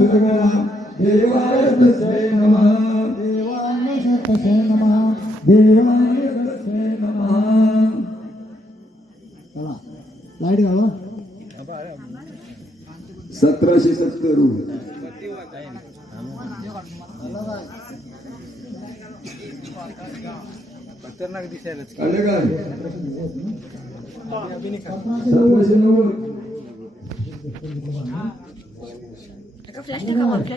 सुरगणा देवाय तस्मै नमः देवाय तस्मै नमः देवाय तस्मै नमः चला लाईट घालवा 1770 खतरनाक दिसायला आले काय 1790 फ्लॅश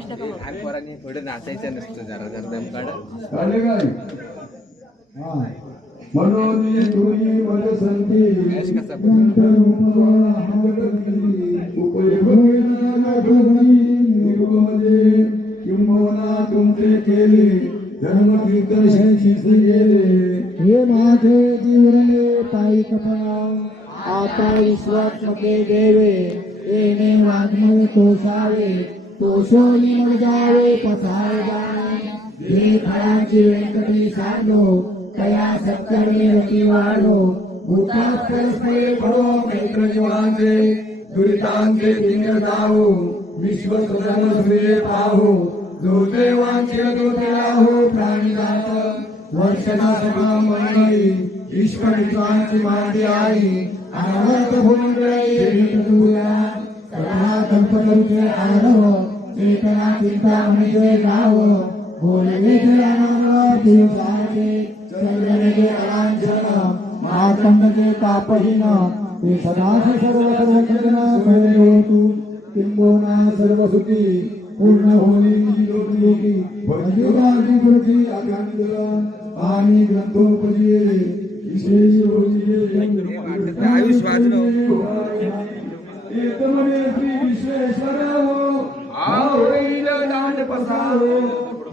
टाका मग आणि पोरांनी थोडं नाचायचं नसतं जरा जरा दम काढा आले काय मनोनी तुरी मन संती मॅच कसा किंबहुना तुमचे केले धर्म कीर्तन शिष्य गेले हे माझे जीवने पायी कपडा आता विश्वास मध्ये देवे येणे वाग्मय तोषावे तोषोनी मग जावे पसाय जाणे हे फळांची व्यंकटी सांडो तया सत्याने रती वाढो भूतात परस्परे पडो मैत्र जीवांचे दुरितांचे दिंग जावो विश्व सुरे पाहो जो देवांचे तो राहो प्राणी जात वर्षना सभा मंडळी ईश्वरीची मांडी आई अनवरत भूमंडळी तुला सदा कल्पतरुचे आरव चेतना चिंता म्हणजे गाव बोलले आनंद दिवसाचे चंद्रने अलांछन महाकंडके तापहीन ते सदा सर्व सर्वजना होतू किंबोना सर्व सुखी पूर्ण होली लोकी भजयोगाची गुरुची आकांड आणि ग्रंथोपजी विशेष होली आयुष वाजलो एकमने श्री विश्वेश्वर हो आवळील दांड पसारो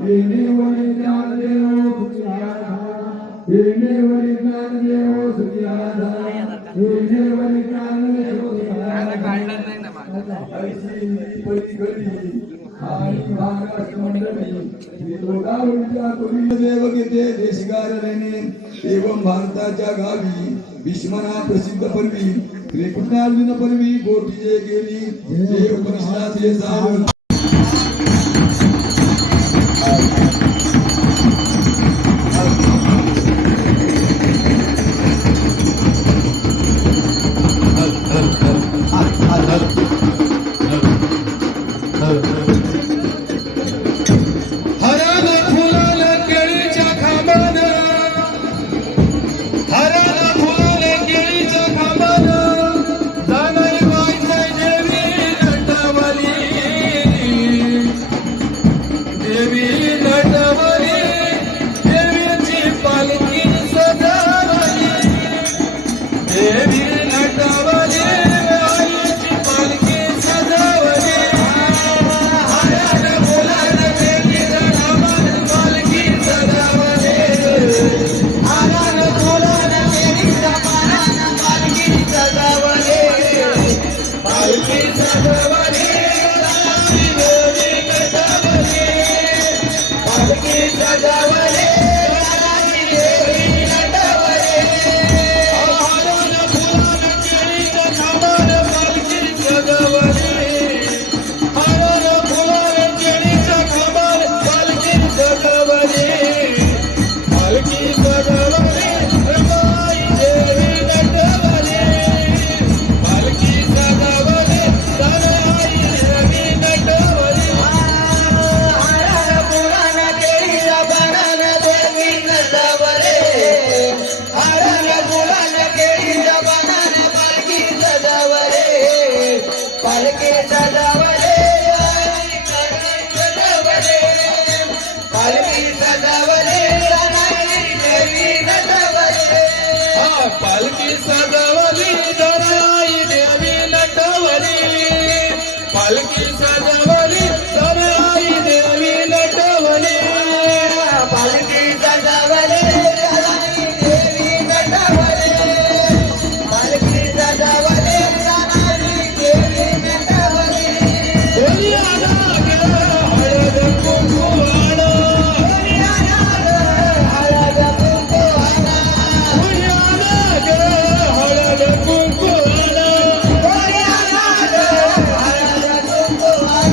येणे वरी ज्ञान देव सुखियाधा येणे वरी ज्ञान देव सुखियाधा येणे वरी ज्ञान देव आता काढणार नाही ना माझा ऐसी परिगणी आणि महाराष्ट्र मंडळी लोकांच्या तुम्ही देव घेते देशगार लेणे एवं भारताच्या गावी भीष्मना प्रसिद्ध पर्वी त्रिपुटार्जुन पर्वी गोटीजे गेली जे उपनिषदाचे सार पालखी सजवली दराई देवी नटवली पालखी सजवली दराई देवी नटवली पालखी सजवली दराई देवी नटवली पालखी सजवली दराई देवी नटवली होली आला गे हळद कुंकू आला होली आला गे हळद कुंकू आला होली आला गे हळद कुंकू आला होली आला गे हळद कुंकू आला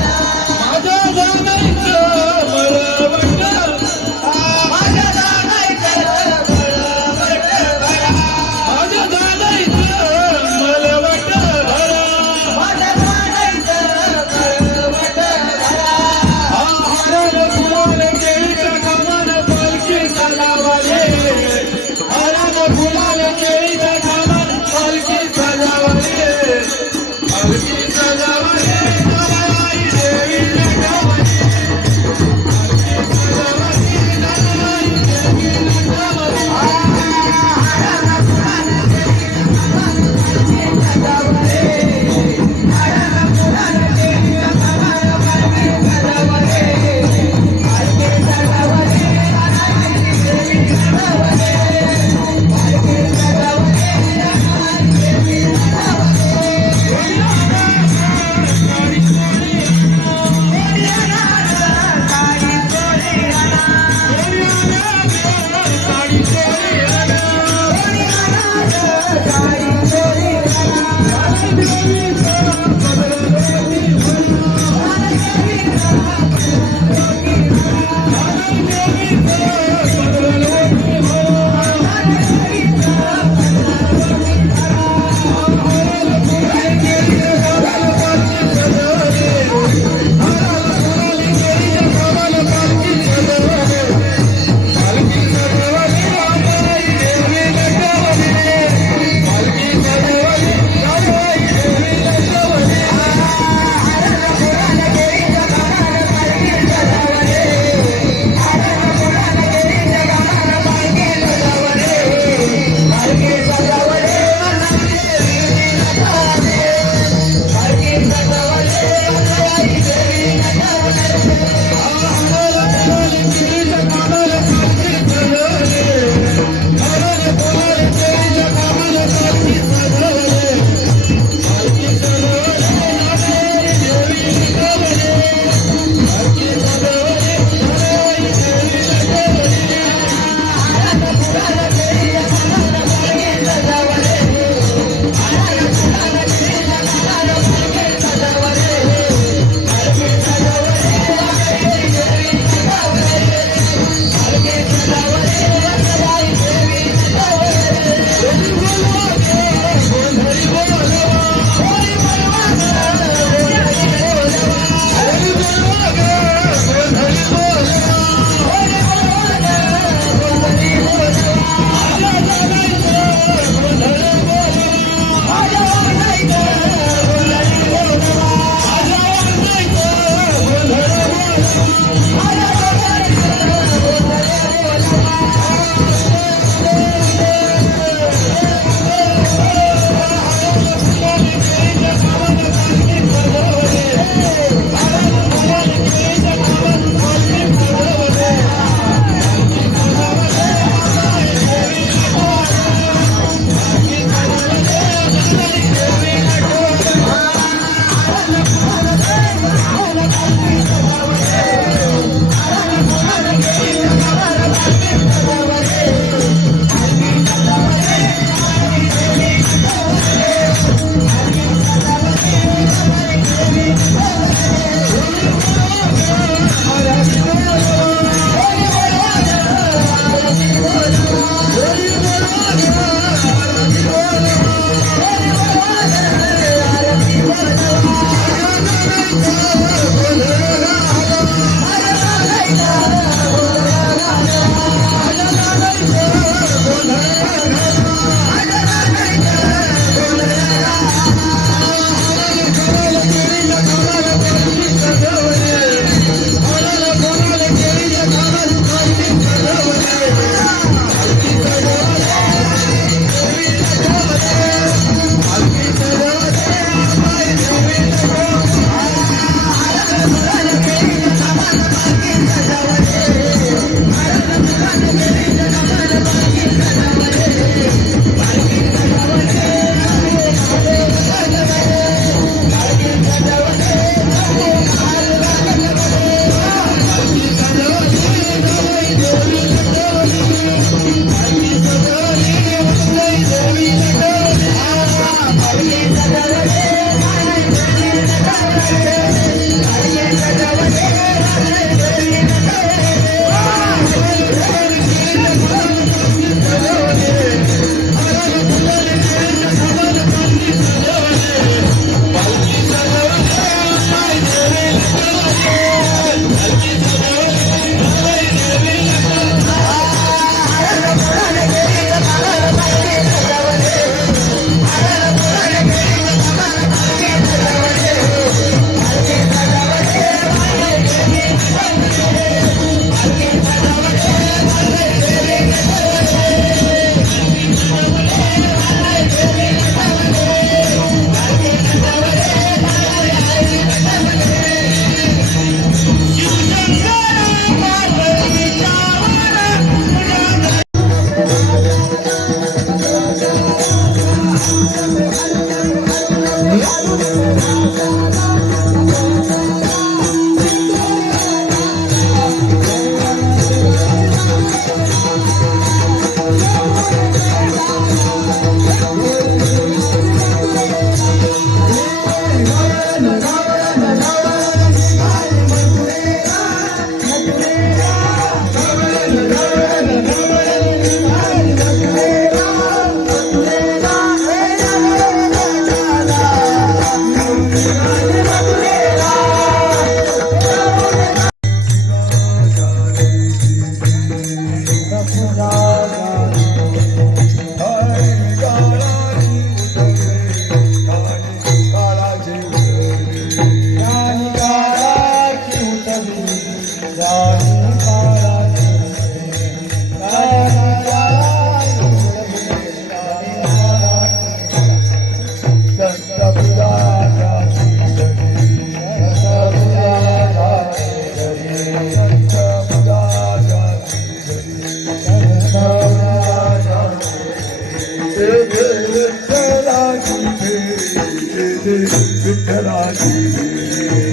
विठ्ठलाची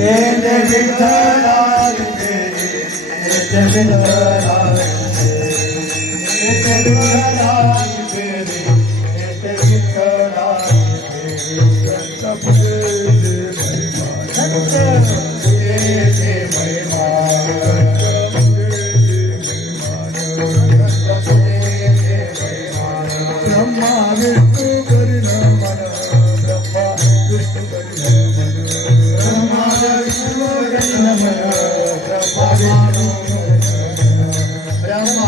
येते विठ्ठलाची फेरी येते विठ्ठलाची येते विठ्ठलाची फेरी येते विठ्ठलाची संत महिमा ब्रह्मा विष्णू करीन मन ब्रह्मा विष्णू करीन मन ब्रह्मा विष्णू करीन मन ब्रह्मा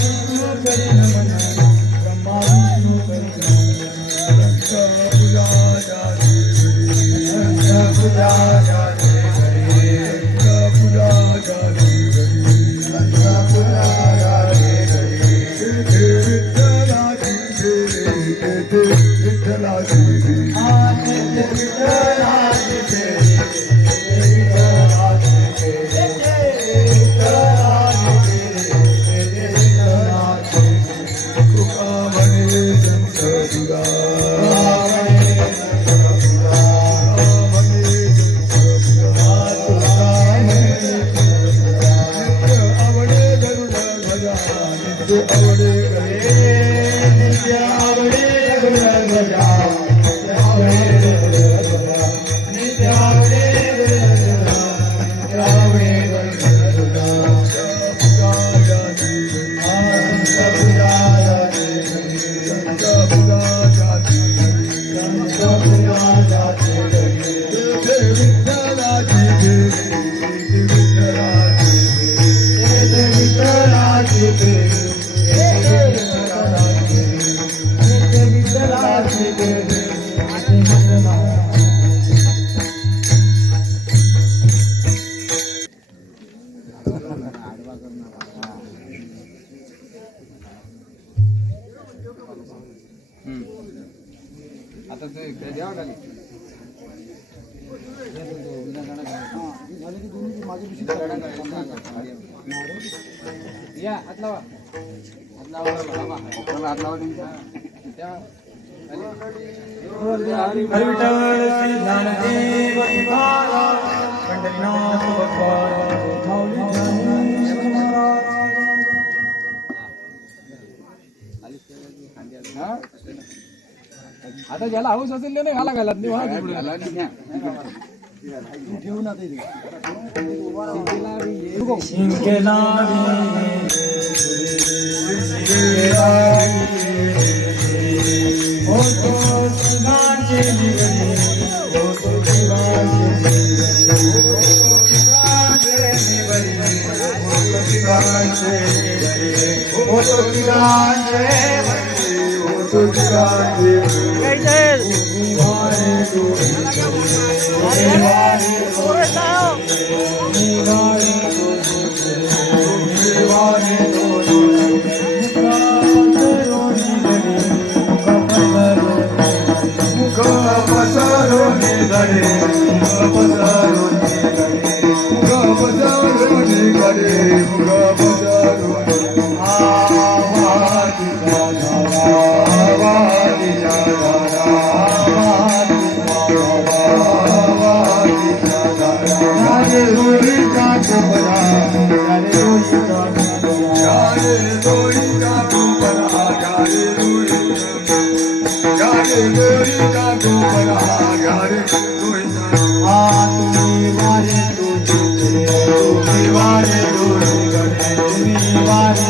विष्णू करीन मन ब्रह्मा विष्णू करीन पूजा जाती पूजा जाती विठ्ठलाची आता ते द्यावं लागेल. या हात लावा. हात लावा बाबा. हात लावा तुमचा. त्या हरिविठ्ठल श्री ज्ञानदेव महाराज पंढरीनाथ भगवान माऊली ज्ञानेश्वर महाराज. आता ज्याला हाऊस असेल ते नाही घाला घालत नाही. ठेवू ना ते Hare